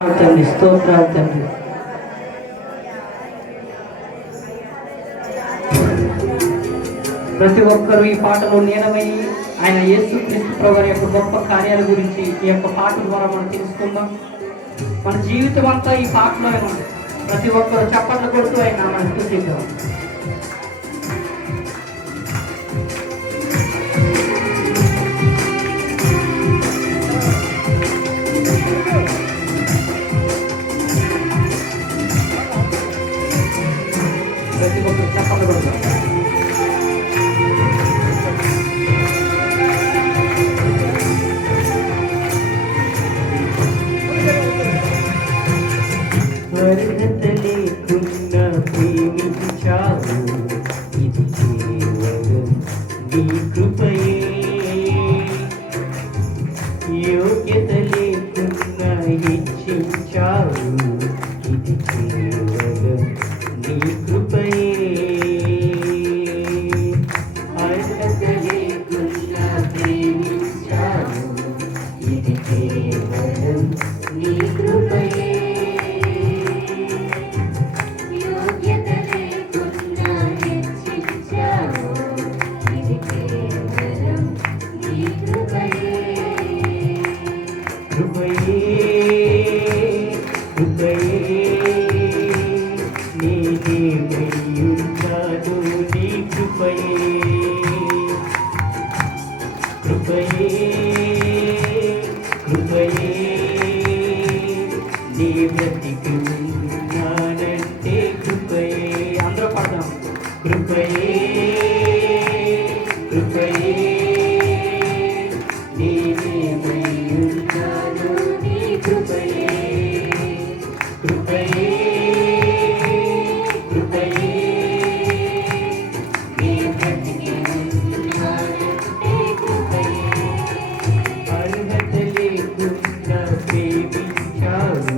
తండ్రి స్తోత్రాలు తండ్రి. ప్రతి ఒక్కరూ ఈ పాటలో లీనమై ఆయన యేసుక్రీస్తు ప్రభువు యొక్క గొప్ప కార్యాల గురించి ఈ యొక్క పాట ద్వారా మనం తెలుసుకుందాం. మన జీవితం అంతా ఈ పాటలో ఉంది. ప్రతి ఒక్కరు చప్పట్లు కొడుతూ ఆయన మనం స్తుతిద్దాం. ప్రతి ఒక్కరు చప్పట్లు కొడతాం. అర్హత లేకున్నా ప్రేమించావు, ఇది కేవలం నీ కృపయే. యోగ్యత లేకున్నా హెచ్చించావు, ఇది కేవలం నీ కృపయే. అర్హత లేకున్నా ప్రేమించావు, ఇది కేవలం నీ కృపయే. బ్రతికున్నానంటే కృపయే. అందరూ పడదాం. కృపయే కృపయే నేనేమయ్యున్నాను నీ కృపయే. కృపయే కృపయే నీ బ్రతికున్నానంటే కృపయే. అర్హత లేకుండా ప్రేమించావు,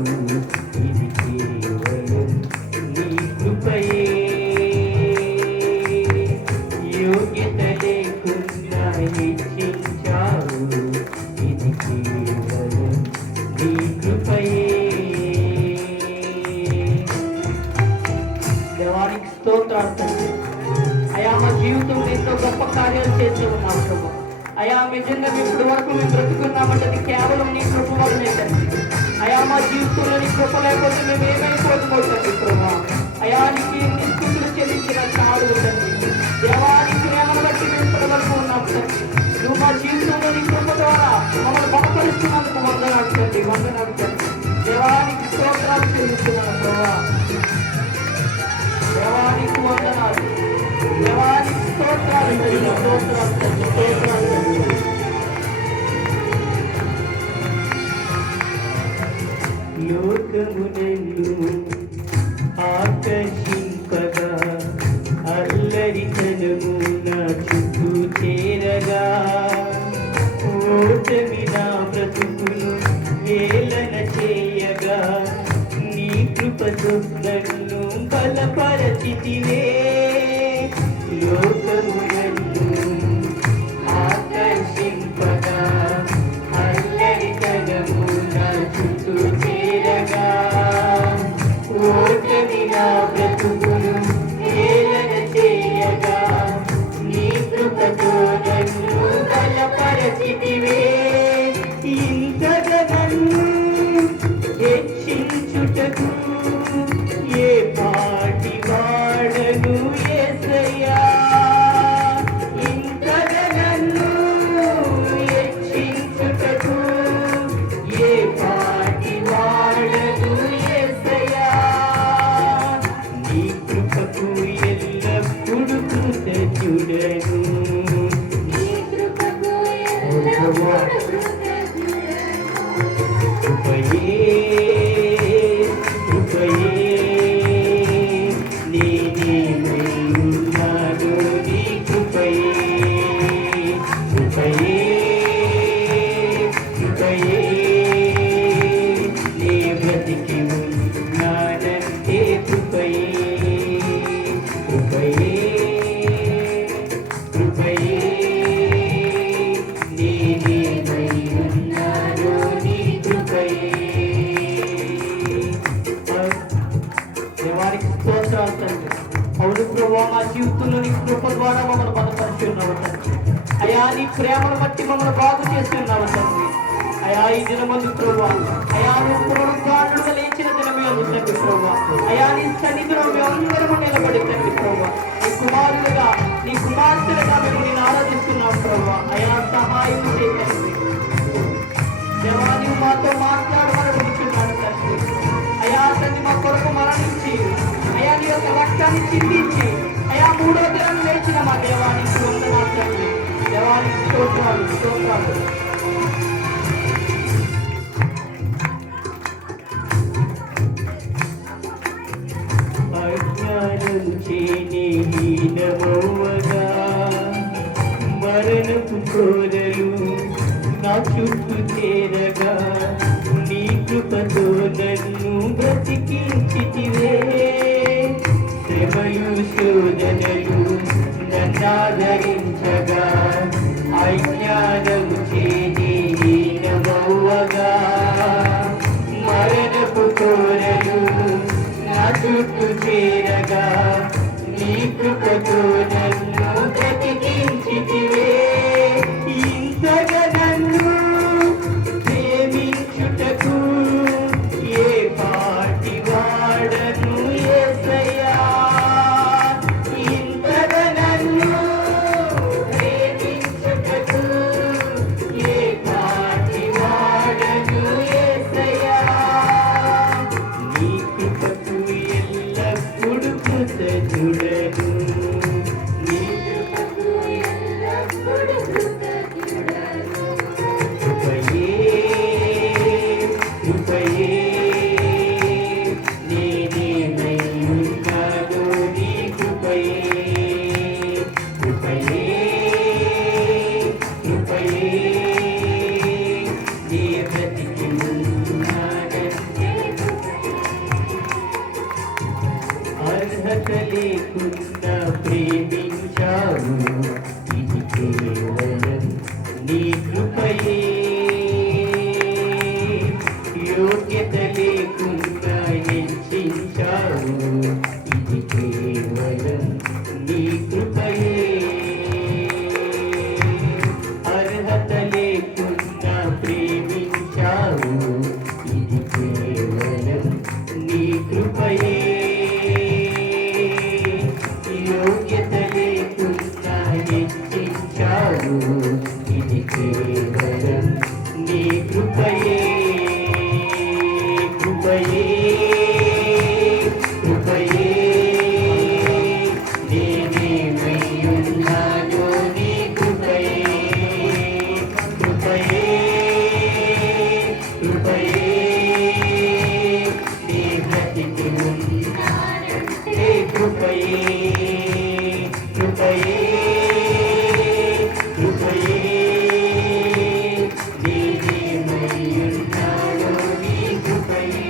ఇది కేవలం నీ కృపయే. యోగ్యత లేకుండా హెచ్చించావు, ఇది కేవలం నీ కృపయే. దేవానికి స్తోత్రాలు తండ్రి. అయా మా జీవితంలో ఎంతో గొప్ప కార్యాలు చేస్తూ ఉన్నాం ప్రభు. అయా నిజంగా ఇప్పటి వరకు మేము బ్రతుకున్నామంటే అది కేవలం నీ కృప వల్లనే తండ్రి. అయా మా జీవితంలో నీ కృప లేకపోతే మేము ఏమైపోతుందో తండ్రి ప్రభు. అయా నీకు నీ స్థితులు చెల్లించిన చాలు తండ్రి. దేవానికి ప్రేమను బట్టి మేము ఇప్పటి వరకు ఉన్నాం తండ్రి. నువ్వు మా జీవితంలో నీ కృప ద్వారా మమ్మల్ని బలపరుస్తున్నందుకు వందనాలు తండ్రి. వందనాలు తండ్రి. దేవానికి స్తోత్రాలు చెల్లిస్తున్నాను ప్రభు. దేవానికి వందనాలు. దేవానికి స్తోత్రాలు తండ్రి. స్తోత్రాలు తండ్రి. స్తోత్రాలు తండ్రి. లోకమునన్ను ఆకర్షింపగా అల్లరితనము నా చుట్టూ చేరగా, ఓటమి నా బ్రతుకును వేలన చేయగా, నీ కృపతో నన్ను బలపరచితివే. లోకమునన్ను ఆకర్షింపగా అల్లరితనము నా చుట్టూ చేరగా, ఓటమి నా బ్రతుకును వేలన చేయగా, నీ కృపతో నన్ను బలపరచితివే. ఇంతగా నన్ను హెచ్చించుటకు ఏ పాటి వాడను యేసయ్యా. ఇంతగా నన్ను హెచ్చించుటకు ఏ పాటి వాడను యేసయ్యా. నీ కృపకు ఎల్లప్పుడూ కృతజ్ఞుడను. కృపయే కృపయే నేనేమయ్యున్నాను నీ కృపయే. కృపయే కృపయే నీ బ్రతికి ఉన్నానంటే కృపయే. కృపయే కృపయే నేనేమయ్యున్నాను నీ కృపయే. జీవితంలో నీ కృప ద్వారా మమ్మల్ని బలపరిచి ఉన్నావు తండ్రి. అయా నీ ప్రేమను బట్టి మమ్మల్ని బాగు చేసి ఉన్నావు తండ్రి. అయా ఈ దినమందు ప్రభా, అయా నువ్వు పునరుద్ధారణుడుగా లేచిన దినమే తండ్రి ప్రభా. అయా నీ సన్నిధిలో మేమందరము నిలబడి తండ్రి ప్రభా, నీ కుమారులుగా నీ కుమార్తెలుగా మేము నేను ఆరాధిస్తున్నాం ప్రభా. అయా సహాయం చేయండి దేవా, నీవు మాతో మాట్లాడమని అడుగుతున్నాను తండ్రి. అయా తండ్రి మా కొరకు మరణించి అయా నీ యొక్క రక్తాన్ని చిందించి అయా మూడో దినం లేచిన మా దేవానికి వందనాలు తండ్రి. దేవానికి స్తోత్రాలు స్తోత్రాలు. అజ్ఞానం చేని హీనమవ్వగా మరణపు కోరలు నా చుట్టూ చేరగా నీ కృపతో నన్ను బ్రతికించితివే. శ్రమలు శోధనలు నన్నాదరించగా అజ్ఞానము చేని హీనమవ్వగా మరణపు కోరలు నా చుట్టూ చేరగా నీ కృపతో నన్ను బ్రతికించితివే. ఇంతగా నన్ను ప్రేమించుటకు ఏ పాటి వాడను యేసయ్యా. ఇంతగా నన్ను ప్రేమించుటకు ఏ పాటి వాడను యేసయ్యా. నీ కృపకు ఎల్లప్పుడు కృతజ్ఞుడను. నీ కృపకు ఎల్లప్పుడు కృతజ్ఞుడను. కృపయే కృపయే నేనేమై ఉన్నానో నీ కృపయే. కృపయే కృపయే నీ బ్రతికి ఉన్నానంటే అర్హత లేకుండా ప్రేమించావు. ఇది కేవలం నీ కృపయే. యోగ్యత లేకుండా హెచ్చించావు. ఇది కేవలం నీ కృపయే. అర్హత లేకుండా ప్రేమించావు. ఇది కేవలం నీ కృపయే. యోగ్యత లేకుండా హెచ్చించావు. ఇది కేవలం నీ కృపయే. కృపయే కృపయే నేనేమై ఉన్నానో నీ కృపయే. కృపయే కృపయే నీ బ్రతికి ఉన్నానంటే కృపయే. కృపయే కృపయే నేనేమై ఉన్నానో నీ కృపయే.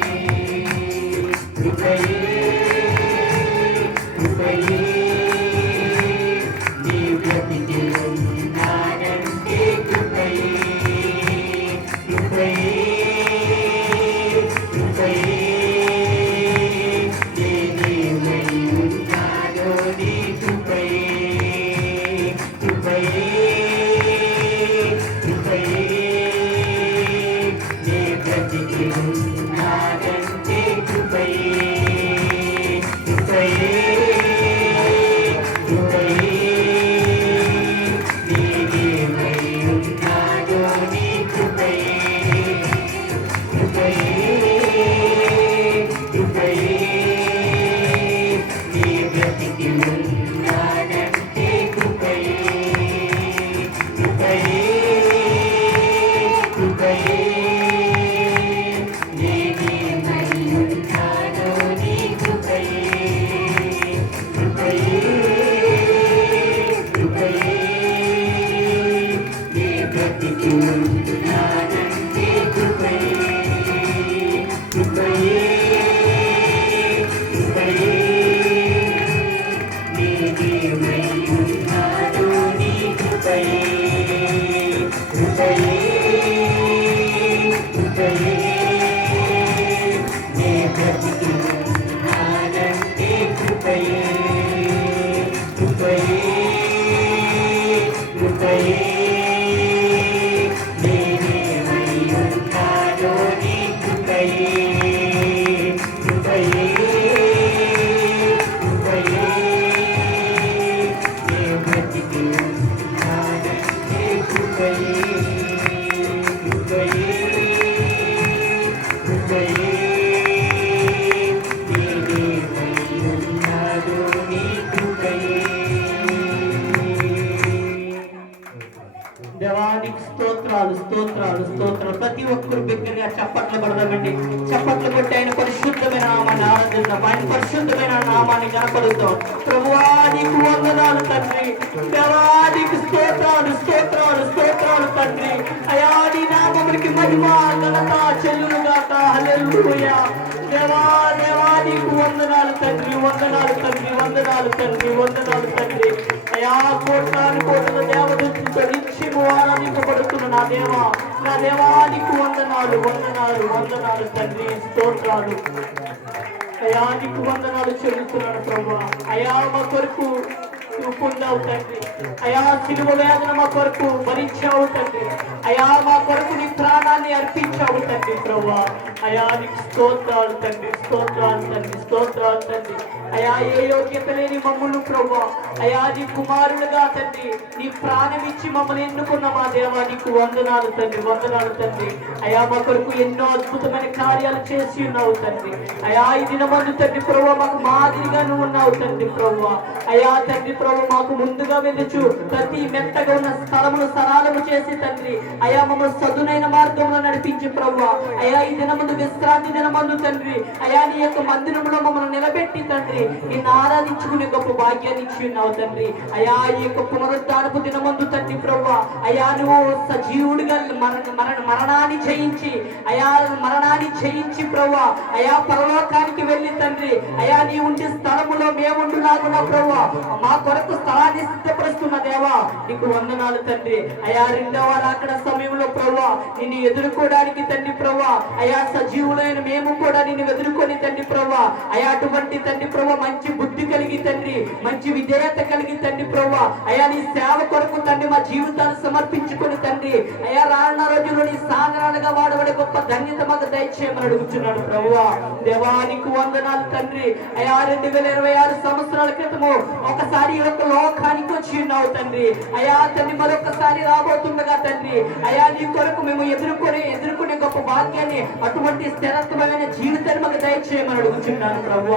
ఆనందపడదామండి. చప్పట్లు కొట్టి ఆయన పరిశుద్ధమైన నామాన్ని ఆనందిద్దాం. ఆయన పరిశుద్ధమైన నామాన్ని కనపడుతాం. ప్రభువా నీకు వందనాలు తండ్రి, దేవా నీకు స్తోత్రాలు స్తోత్రాలు స్తోత్రాలు తండ్రి. అయా నీ నామమునికి మహిమ ఘనత చెల్లుగాక. హల్లెలూయా. దేవా దేవా నీకు వందనాలు తండ్రి, వందనాలు తండ్రి, వందనాలు తండ్రి, వందనాలు తండ్రి. అయా కోట్లాను కోట్ల దేవదూతలతో నిత్యము ఆరాధింపబడుతున్న నా దేవా, నా దేవా నీకు వందనాలు వందనాలు వందనాలు తండ్రి, స్తోత్రాలు. అయా నీకు వందనాలు చెల్లుతున్నాను ప్రభా. అయా మా కొరకు నువ్వు పొందావు తండ్రి. అయా శిలువ వేదన మా కొరకు భరించావు తండ్రి. అయా మా కొరకు నీ ప్రాణాన్ని అర్పించావు తండ్రి ప్రభా. అయా నీకు స్తోత్రాలు తండ్రి, స్తోత్రాలు తండ్రి, స్తోత్రాలు తండ్రి. అయా ఏ యోగ్యత లేని మమ్మల్ని ప్రభా, అయా నీ కుమారులుగా తండ్రి నీ ప్రాణం ఇచ్చి మమ్మల్ని ఎన్నుకున్న మా దేవా నీకు వందనాలు తండ్రి, వందనాలు తండ్రి. అయా మా కొరకు ఎన్నో అద్భుతమైన కార్యాలు చేసి ఉన్నావు తండ్రి. అయా ఈ దినమందు తండ్రి ప్రభా మాకు మాదిరిగా నువ్వు ఉన్నావు తండ్రి ప్రభా. అయా తండ్రి ప్రభు మాకు ముందుగా వెళ్ళుచు ప్రతి మెత్తగా ఉన్న స్థలమును సరాలము చేసి తండ్రి అయా మమ్మల్ని సదునైన మార్గంలో నడిపించి ప్రభు. అయా ఈ దినమందు విశ్రాంతి దినమందు తండ్రి అయా నీ యొక్క మందిరంలో మమ్మల్ని నిలబెట్టి తండ్రి నిన్ను ఆరాధించుకునే గొప్ప భాగ్యాన్ని ఇచ్చి ఉన్నావు తండ్రి. అయా ఈ యొక్క పునరుద్ధానపు దినమందు తండ్రి ప్రభు అయా నువ్వు సజీవుడిగా మరణాన్ని జయించి అయా మరణాన్ని జయించి ప్రభు అయా పరలోకానికి వెళ్ళి తండ్రి అయా నీ ఉండే స్థలములో మేముండులాగున్నా ప్రభు మా కొరకు స్థలాన్ని సిద్ధపరుస్తున్న దేవా నీకు వందనాలు తండ్రి. అయా రెండవ రాకడ సమయంలో ప్రభు నిన్ను ఎదుర్కోవడానికి తండ్రి ప్రభు అయా సజీవులైన మేము కూడా నిన్ను ఎదుర్కొని తండ్రి ప్రభు అయా అటువంటి తండ్రి ప్రభు మంచి బుద్ధి కలిగి తండ్రి మంచి విధేయత కలిగి తండ్రి ప్రభు అయా నీ సేవ కొరకు తండ్రి మా జీవితాన్ని సమర్పించుకొని తండ్రి అయా రానున్న రోజుల్లో నీ సాధనాలుగా వాడబడే గొప్ప ధన్యత మాకు దయచేయమని అడుగుతున్నాడు ప్రభు. దేవా నీకు వందనాలు తండ్రి. అయా 2026 సంవత్సరాల క్రితము ఒకసారి యొక్క లోకానికి వచ్చి ఉన్నావు తండ్రి. అయా తండ్రి మరొకసారి రాబోతుండగా తండ్రి అయా నీ కొరకు మేము ఎదుర్కొనే గొప్ప భాగ్యాన్ని అటువంటి స్థిరత్వమైన జీవితాన్ని మాకు దయచేయమని అడుగుతున్నాను ప్రభు.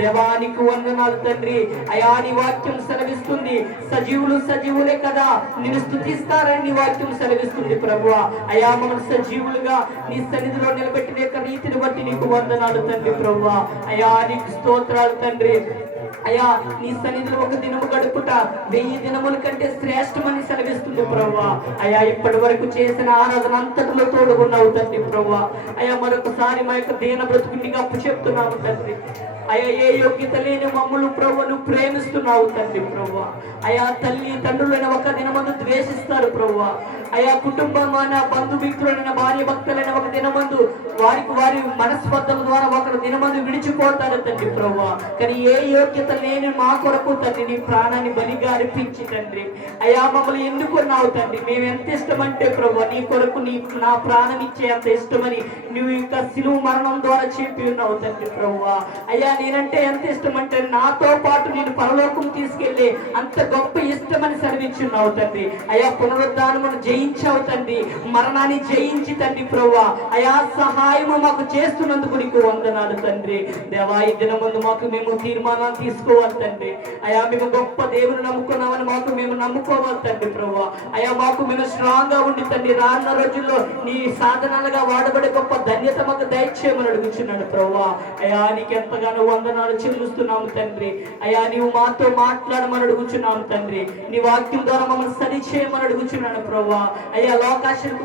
దేవా నీకు వందనాలు తండ్రి. అయా నీ వాక్యం సెలవిస్తుంది సజీవులు సజీవులే కదా నిన్ను స్తుతిస్తారని నీ వాక్యం సెలవిస్తుంది ప్రభు. అయా మమ్మల్ని సజీవులుగా నీ సన్నిధిలో నిలబెట్టిన యొక్క రీతిని బట్టి నీకు వందనాలు తండ్రి ప్రభు. అయా నీకు స్తోత్రాలు తండ్రి. అయా నీ సన్నిధిలో ఒక దినము గడుపుట 1000 దినముల కంటే శ్రేష్టమని సెలవిస్తుంది ప్రభువా. అయా ఇప్పటి వరకు చేసిన ఆరాధన అంతటిలో తోడుగున్నావు తండ్రి ప్రభువా. అయా మరొకసారి మా యొక్క దీన బ్రతుకుని అప్పు చెప్తున్నాము తండ్రి. అయా ఏ యోగ్యత లేని మమ్మల్ని ప్రభువును ప్రేమిస్తున్నావు తండ్రి ప్రభువా. అయా తల్లి తండ్రులైన ఒక దినమందు ద్వేషిస్తారు ప్రభువా. అయా కుటుంబమైన బంధుమిత్రులైన భార్య భక్తులైన ఒక దినమందు వారి మనస్పర్ధల ద్వారా ఒకరు దినమందు విడిచిపోతారు తండ్రి ప్రభువా. కానీ ఏ యోగ్యత లేని మా కొరకు తండ్రి నీ ప్రాణాన్ని బలిగా అర్పించి తండ్రి అయా మమ్మల్ని ఎన్నుకున్నావు తండ్రి. మేము ఎంత ఇష్టమంటే ప్రభువా నీ కొరకు నా ప్రాణం ఇచ్చే అంత ఇష్టమని నువ్వు ఇంకా శిలువ మరణం ద్వారా చెప్పి ఉన్నావు తండ్రి ప్రభువా. అయ్యా నేనంటే ఎంత ఇష్టమంటే నాతో పాటు నేను పరలోకం తీసుకెళ్లి అంత గొప్ప ఇష్టమని సెలవిచ్చున్నావు తండ్రి. అయా పునరుద్ధానమును జయించావు తండ్రి, మరణాన్ని జయించి తండ్రి ప్రభువా అయా సహాయము మాకు చేస్తున్నందుకు నీకు వందనాలు తండ్రి. దేవా ఈ దినమందు మాకు మేము తీర్మానాలు తీసుకోవాలి తండ్రి. అయా మేము గొప్ప దేవుని నమ్ముకున్నామని మేము నమ్ముకోవాలి తండ్రి ప్రభువా. అయా మాకు మేము స్ట్రాంగ్ గా ఉండి తండ్రి రానున్న రోజుల్లో నీ సాధనాలుగా వాడబడే గొప్ప ధన్యత మాకు దయచేయమని అడుగుచున్నాడు ప్రభువా. అయా నీకెంతగానో వందనాలు చెల్లిస్తున్నాము తండ్రి. అయా నీవు మాతో మాట్లాడమని అడుగుచున్నాము తండ్రి. నీ వాక్యం ద్వారా మమ్మల్ని సరి చేయమని అడుగుచున్నాను ప్రభువా. అయ్యా లోకాశలకు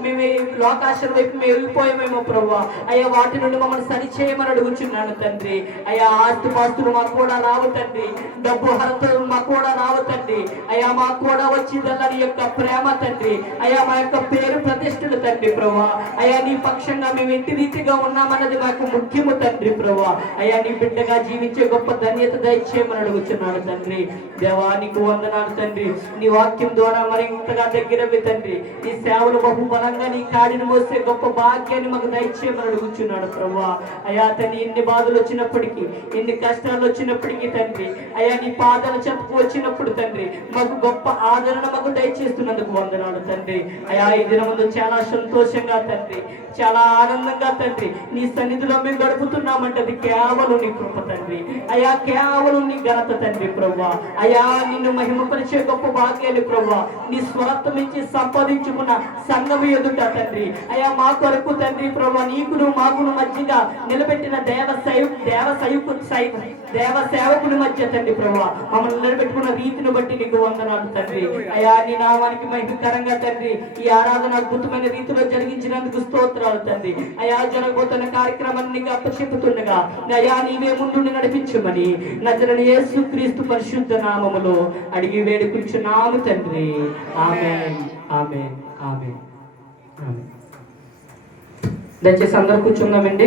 లోకాశల వైపు మేము వెళ్ళిపోయామేమో ప్రభువా. అయ్యా వాటి నుండి మమ్మల్ని సరి చేయమని అడుగుచున్నాను తండ్రి. అయ్యా ఆస్తిపాస్తులు మాకు కూడా రావు తండ్రి, డబ్బు హరతలు మాకు కూడా రావు తండ్రి. అయ్యా మాకు కూడా వచ్చిందల్లా నీ యొక్క ప్రేమ తండ్రి. అయ్యా మా యొక్క పేరు ప్రతిష్టలు తండ్రి ప్రభువా. అయ్యా నీ పక్షంగా మేము ఇంటి రీతిగా ఉన్నామన్నది మాకు ముఖ్యము తండ్రి ప్రభువా. అయ్యా నీ బిడ్డగా జీవించే గొప్ప ధన్యత దయచేయమని అడుగుచున్నాను తండ్రి. దేవా నీకు వందనాలు తండ్రి. నీ వాక్యం ద్వారా మరి ఇంతగా దగ్గరవి తండ్రి. నీ సేవలు బహు బలంగా నీ కాడిని మోసే గొప్ప భాగ్యాన్ని మాకు దయచేయమని అడుగుచున్నాడు ప్రభువా. అయా తండ్రి ఎన్ని బాధలు వచ్చినప్పటికీ, ఎన్ని కష్టాలు వచ్చినప్పటికీ తండ్రి, అయ్యా నీ పాదాల చెంతకు వచ్చినప్పుడు తండ్రి మాకు గొప్ప ఆదరణ మాకు దయచేస్తున్నందుకు వందనాలు తండ్రి. అయ్యా ఈ దినముందు చాలా సంతోషంగా తండ్రి, చాలా ఆనందంగా తండ్రి నీ సన్నిధిలో మేము గడుపుతున్నామంటే అది కేవలం నీ కృప తండ్రి. అయ్యా కేవలం నీ ఘనత తండ్రి ప్రభువా. అయ్యా నిన్ను మహిమపరిచే గొప్ప భాగ్యాలు ప్రభువా, నీ స్వరత్వం ఇచ్చి సంపాదించుకున్న సంఘము ఎదుట తండ్రి, అయ్యా మా కొరకు తండ్రి ప్రభువా నీకును మాకును మధ్యగా నిలబెట్టిన దేవ సేవకుని మధ్య తండ్రి ప్రభువా మమ్మల్ని నిలబెట్టుకున్న రీతిని బట్టి నీకు వందనాలు తండ్రి. అయ్యా నీ నామానికి మహిమకరంగా తండ్రి ఈ ఆరాధన అద్భుతమైన రీతిలో జరిగించినందుకు స్తోత్రాలు తండ్రి. అయ్యా జరగబోతున్న కార్యక్రమాన్ని నీకు అప్పచెప్పుతుండగా అయ్యా నీవే ముందు నడిపించమని నజరేయుడైన యేసుక్రీస్తు పరిశుద్ధ నామములో అడిగి వేడుకుంటున్నాము తండ్రి. ఆమేన్, ఆమేన్, ఆమేన్, ఆమేన్. దయచేసి అందరూ కూర్చుందామండి.